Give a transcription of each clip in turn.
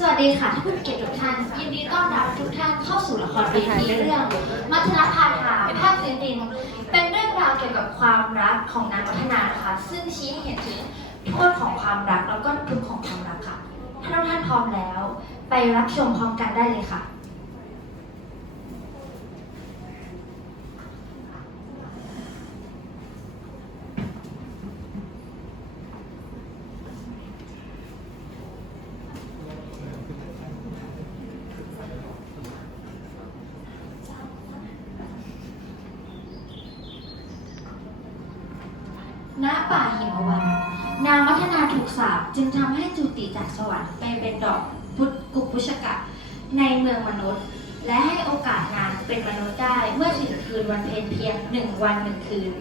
สวัสดีค่ะท่านผู้เกียรติทุกท่านยินดีต้อนรับทุกท่านเข้าสู่ละครเวทีเรื่อง มัทนพาถาภาพศิลปิน เป็นเรื่องราวเกี่ยวกับความรักของนางวัฒนานะคะซึ่งชี้เห็นถึงโทษของความรักแล้วก็ทุกข์ของความรักค่ะถ้าทุกท่านพร้อมแล้ว ไปรับชมพร้อมกันได้เลยค่ะ ณป่าหิมวัน นางวัฒนาถูกสาปจึงทำให้จุติจากสวรรค์ไปเป็นดอกพุทธกุปุชกะในเมืองมนุษย์ และให้โอกาสนางเป็นมนุษย์ได้เมื่อถึงคืนวันเพ็ญเพียงหนึ่งวันหนึ่งคืน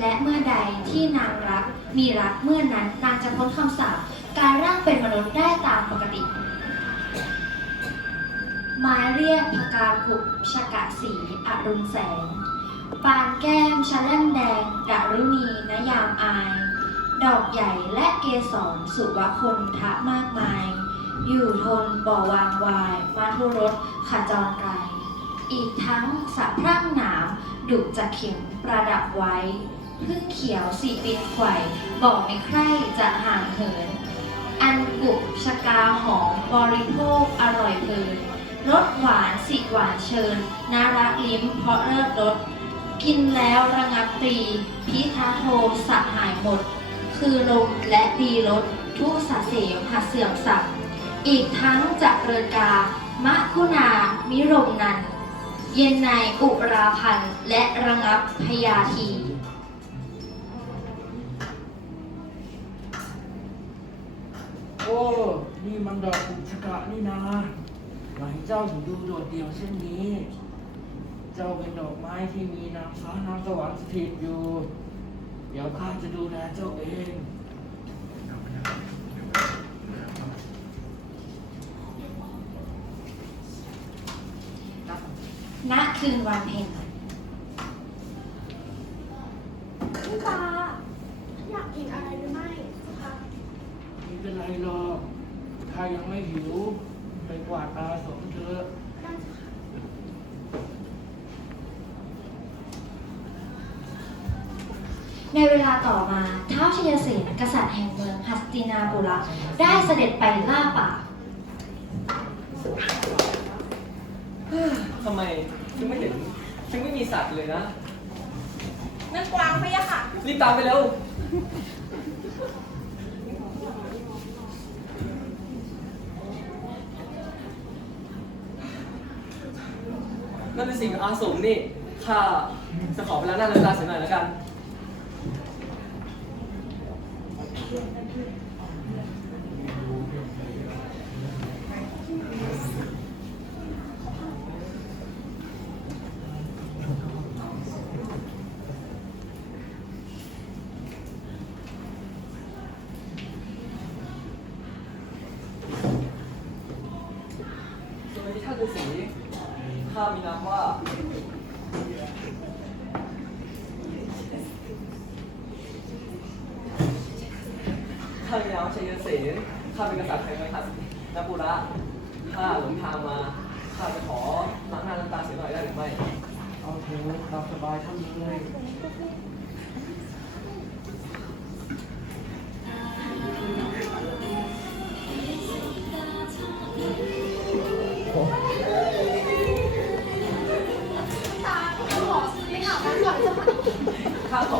และเมื่อใดที่นางรักมีรักเมื่อนั้นนางจะพ้นคำสาปกลายร่างเป็นมนุษย์ได้ตามปกติหมาเรียกพกากุชกะสีอรุณแสง ปานแก้มชะแล่มแดงดารุณีนยามอาย ดอกใหญ่และเกสรสุวคนทะมากมาย อยู่ทนบ่อวางวายมาทุรสขจรไร อีกทั้งสะพรั่งหนามดุจะเข็มประดับไว้ พึ่งเขียวสีปีนไข่บอกไม่ใคร่จะห่างเหิน อันกุบชกาหอมบริโภคอร่อยเพลินรสหวานสิหวานเชิญนาระลิ้มเพราะเลิศรสกินแล้วระงับตรีพิทาโทสะหายหมด คือลมและดีลดทุกสาเสมหาเสื่อมสับอีกทั้งจะเริญกามะคุณามิรมนัน เย็นในอุราพันธ์และระงับพยาธีโอ้ นี่มันดอกกุชกะนี่นาหมายเจ้าถึงดูโดดเดี่ยวเช่นนี้ เจ้าเป็นดอกไม้ที่มีนางฟ้านางสวรรค์สถิตอยู่ ดี๋ยวข้าจะดูแลเจ้าเองณคืนวันเพ็ญพี่ตาอยากกินอะไรหรือไม่คะไม่เป็นไรหรอกข้ายังไม่หิว ไปกวาดอาสม ลาต่อมาท้าวชยเสนกษัตริย์แห่งเมืองหัสตินาปุระได้เสด็จไปล่าป่า ทำไมฉันไม่เห็นฉันไม่มีสัตว์เลยนะ นั่นกวางพะยะค่ะ รีบตามไปเร็ว นั่นเป็นสิ่งอาสมนี่ ข้าจะขอเวลาหน้าเวลาเสียหน่อยแล้วกัน สวั สีข้ามีนามว่าข้ามีนามชัยเสนข้าเป็นกษัตริย์แห่งเมืองหัสนปุระข้าหลงทางมาข้าจะขอล้างหน้าล้างตาเสียหน่อยได้หรือไม่เอาเถอะตามสบายท่านเลย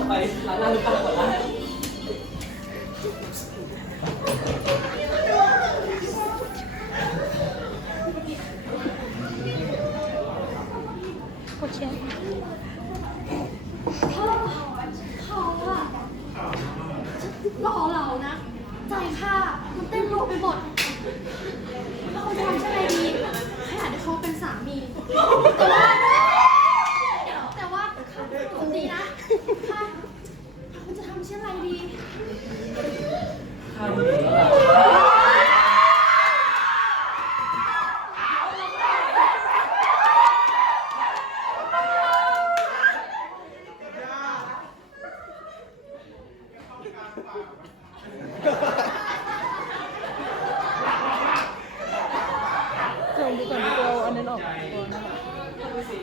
ไปล้างหน้าล้างตาก่อนนะเขาเขาอะหล่อเหลานะ ใจข้ามันเต้นรัวไปหมดแล้วเขาจะทำเช่ไรดีให้อาจจะเขาเป็นสามี แต่ว่าแต่ว่าข้าเป็นคนดีนะข้าเขาจะทำเช่นไร ท่านฤาษี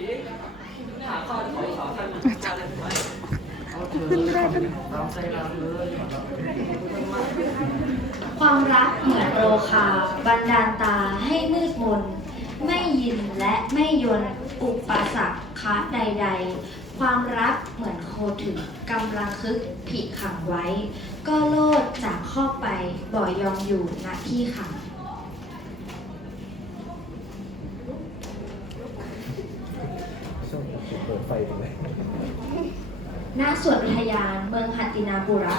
หาข้าจะขอสาวท่านท่านได้หรือไม่ เอาเถอะตามใจเราเลยความรักเหมือนโรคาบันดาลตาให้มืดมน ไม่ยินและไม่ยนอุปสรรคใด ๆ ความรักเหมือนโคถึงกำลังคึกผิดขังไว้ ก็โลดจากข้อไปบ่อยอมอยู่ณที่ขัง ณสวนอุทยานเมืองหัตตินาปุระ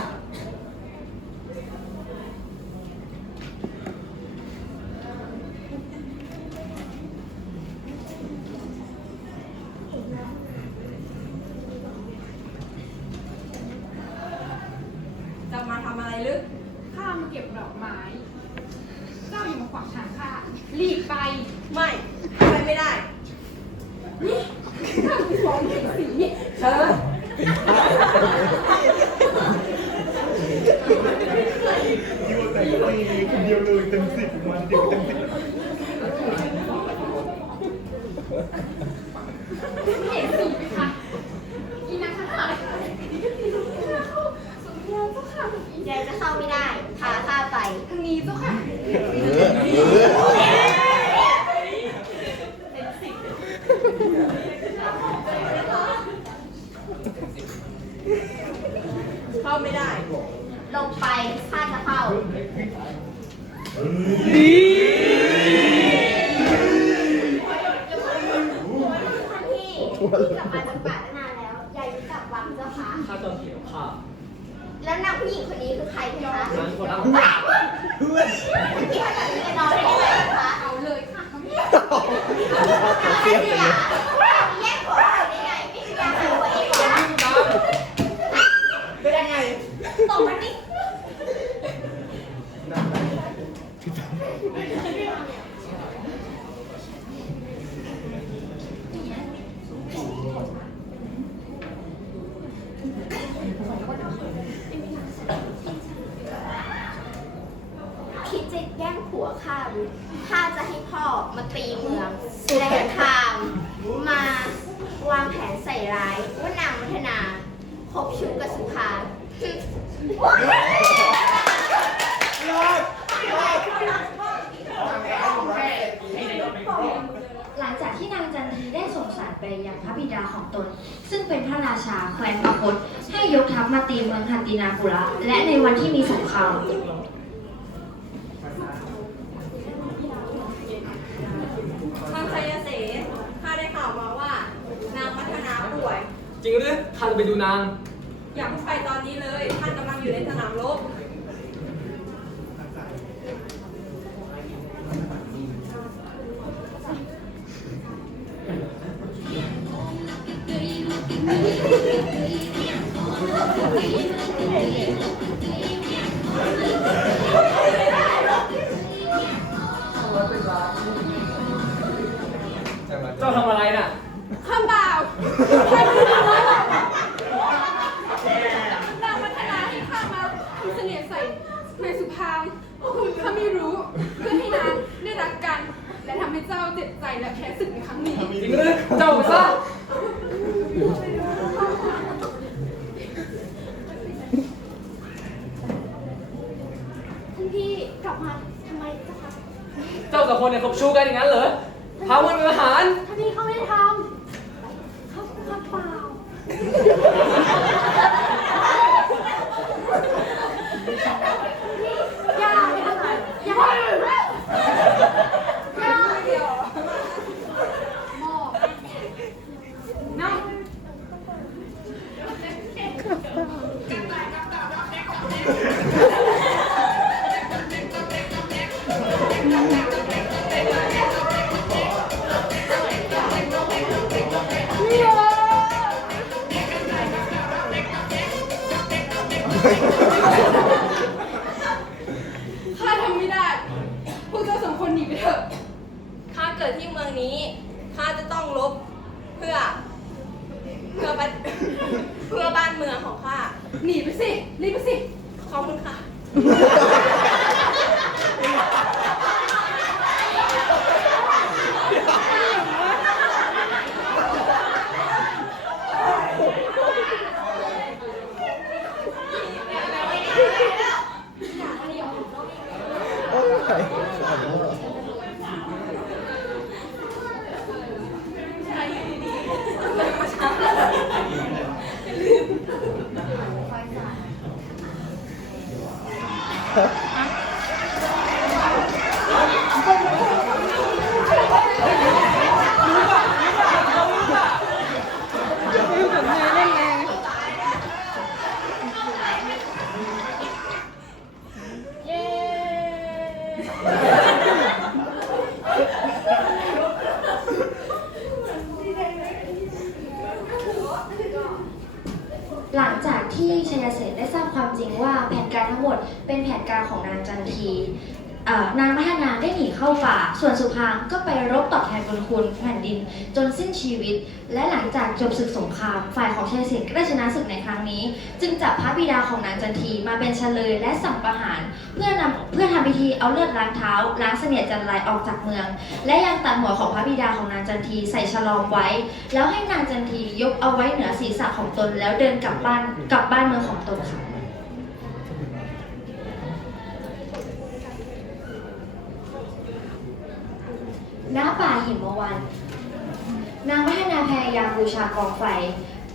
จะมาทำอะไรลึก ข้ามาเก็บดอกไม้ เจ้าอย่ามาขวางทางข้าหลีกไป ไม่ไปไม่ได้ข้าคือสองเห็นสีเชิญคนเดียวเลยเต็มสิบมันเดียวเต็มสิบ เห็นสีไหมคะอีนางข้าหายสมเด็จเจ้าค่ะ ยายจะเข้าไม่ได้ พาข้าไป ทางนี้เจ้าค่ะ เข้าไม่ได้ ลงไป ข้าจะเข้าท่านพี่พี่กลับมาจากป่าตั้งนานแล้วยายรู้จักวังเจ้าคะข้าจอมเขียวข้าแล้วนางผู้หญิงคนนี้คือใครพี่คะนั้นคนรักพี่ขนาดนี้เลยนอนได้ไหมคะเอาเลยค่ะเขาไม่เสียแย่งผัวเราได้ไงไม่ใช่ยาหาตัวเองเหรอ ไม่ได้ไง ตบมันนี่ คิด จะแย่งผัวข้าหรือข้าจะให้พ่อมาตีเมืองและทามมาวางแผนใส่ร้ายว่านางมัทนาคบชู้กับสุภาหลังจากที่นางจันทีได้ส่งสารไปยังพระบิดาของตน ซึ่งเป็นพระราชาแคว้นมคตให้ยกทัพมาตีเมืองหันตินาปุระและในวันที่มีสงคราม ท่านชัยเสนข้าได้ข่าวมาว่า นางมัทนาป่วย จริงหรือท่านไปดูนาง อยากให้ไปตอนนี้เลย ท่านกำลังอยู่ในสนามรบ เจ้าเจ็บใจและแพ้ศึกในครั้งนี้จริงหรือเจ้าไปซะท่านพี่กลับมาทำไมเจ้าคะ เจ้ากับคนเนี่ยคบชู้กันอย่างนั้นเหรอพาวันเป็นอาหาร ท่าน หนีไปสิรีบไปสิ ขอบคุณค่ะ โอ้ย สุพางก็ไปรบตอบแทนบุญคุณแผ่นดิน จนสิ้นชีวิต และหลังจากจบศึกสงคราม ฝ่ายของชัยเสนก็ได้ชนะศึกในครั้งนี้ จึงจับพระบิดาของนางจันทีมาเป็นเฉลยและสั่งประหาร เพื่อนำเพื่อทำพิธีเอาเลือดล้างเท้าล้างเสนียดจันไรออกจากเมือง และยังตัดหัวของพระบิดาของนางจันทีใส่ฉลอมไว้ แล้วให้นางจันทียกเอาไว้เหนือศีรษะของตนแล้วเดินกลับบ้านกลับบ้านเมืองของตนค่ะ ณป่าหิมวัน นางวัฒนาพยายามบูชากองไฟ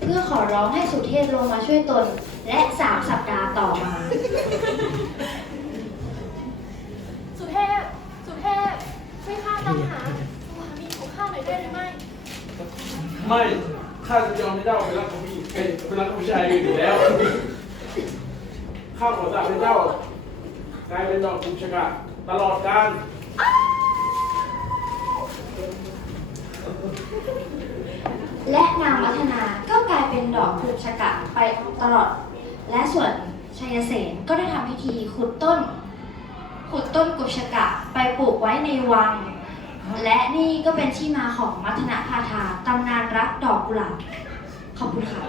เพื่อขอร้องให้สุเทพลงมาช่วยตน และสามสัปดาห์ต่อมา สุเทพ สุเทพ ช่วยข้าตามหาสามีของข้าหน่อยได้หรือไม่ ไม่ข้าจะยอมให้เจ้าเป็นรักของพี่เป็นเป็นรักของผู้ชายอยู่แล้ว ข้าขอสาบให้เจ้ากลายเป็นดอกกุชกะตลอดกาล และนางวัฒนาก็กลายเป็นดอกภูชกะไปตลอด และส่วนชัยเสนก็ได้ทำพิธีขุดต้น ขุดต้นกุชกะไปปลูกไว้ในวัง และนี่ก็เป็นที่มาของมัทนาพาทาตำนานรักดอกกุหลาบขอบคุณค่ะ